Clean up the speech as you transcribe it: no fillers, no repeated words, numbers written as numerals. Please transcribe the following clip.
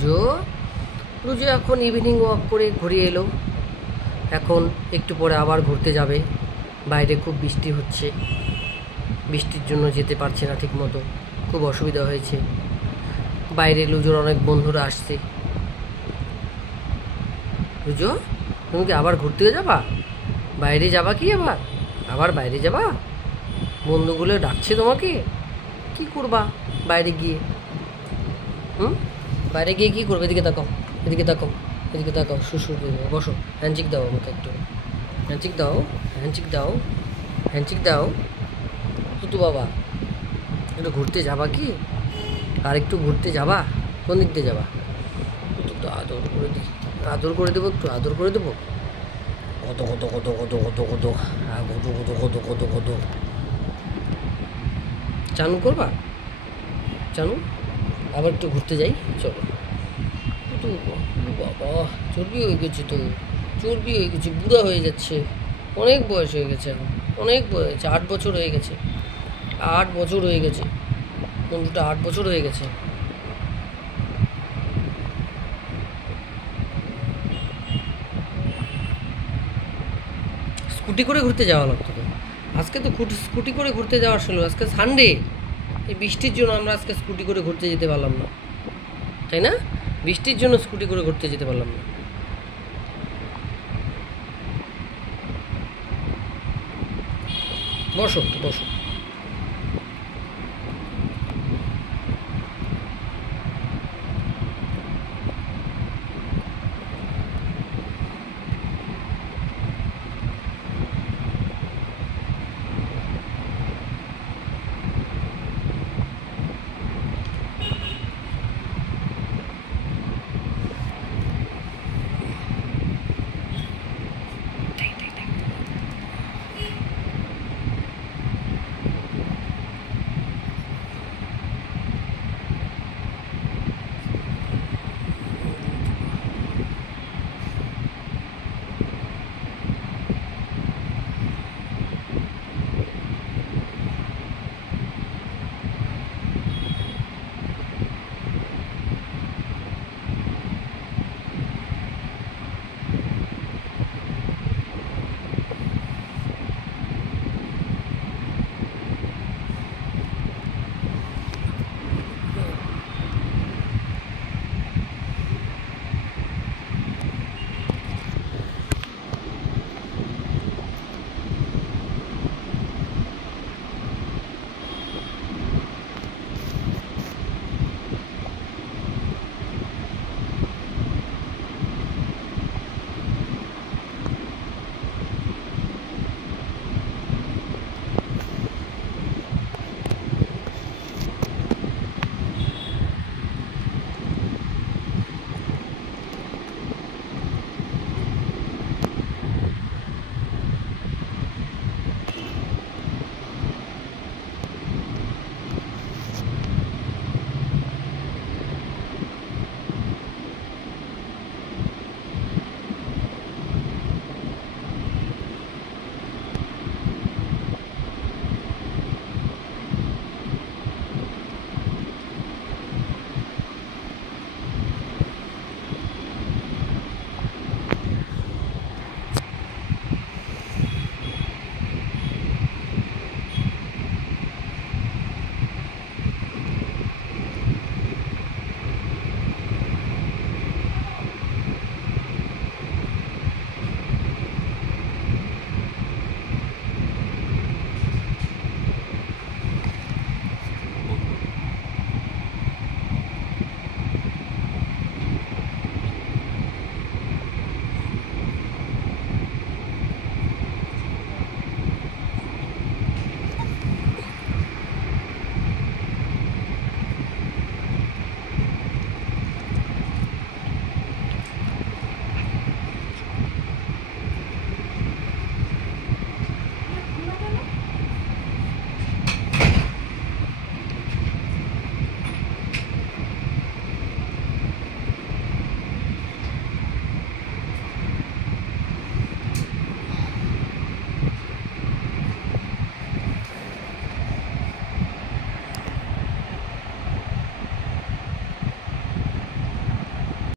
Ruzo Ruzo এখন evening walk করে ঘুরে এলো। এখন একটু পরে আবার ঘুরতে যাবে। বাইরে খুব বৃষ্টি হচ্ছে, বৃষ্টির জন্য যেতে পারছে না ঠিক মতো, খুব অসুবিধা হয়েছে। বাইরে লুজোর অনেক বন্ধুরা আসছে। রুজো, তুমি কি আবার ঘুরতে যাবা? বাইরে যাবা কি আবার? আবার বাইরে যাবা? বন্ধুগুলো ডাকছে তোমাকে, কি করবা বাইরে গিয়ে? বাইরে গিয়ে কি করবে? এদিকে তাকাও, এদিকে তাকাও, এদিকে তাকাও। শুশু বসো, হ্যান্ডচিক দাও আমাকে একটু, হ্যান্ডচিক দাও, হ্যান্ডচিক দাও, হ্যান্ডচিক দাও। তুতু বাবা, একটু ঘুরতে যাবা কি? আর একটু ঘুরতে যাবা? কোন দিক দিয়ে যাবা? একটু আদর করে দিই, আদর করে দেবো, একটু আদর করে দেবো। কত কত কত কত কত কত কত কত কত কত কত চানু করবা? চানু, আবার একটু ঘুরতে যাই, চলো। তো বাবা, চর্বি হয়ে গেছে তো, চর্বি হয়ে গেছে, বুড়া হয়ে যাচ্ছে, অনেক বয়স হয়ে গেছে এখন, অনেক বয়স, 8 বছর হয়ে গেছে, 8 বছর হয়ে গেছে, বন্ধুটা 8 বছর হয়ে গেছে। স্কুটি করে ঘুরতে যাওয়া লাগতো তো, আজকে তো স্কুটি করে ঘুরতে যাওয়ার ছিল, আজকে সানডে, এই বৃষ্টির জন্য আমরা আজকে স্কুটি করে ঘুরতে যেতে পারলাম না, তাই না? বৃষ্টির জন্য স্কুটি করে ঘুরতে যেতে পারলাম না। বসো, বসো।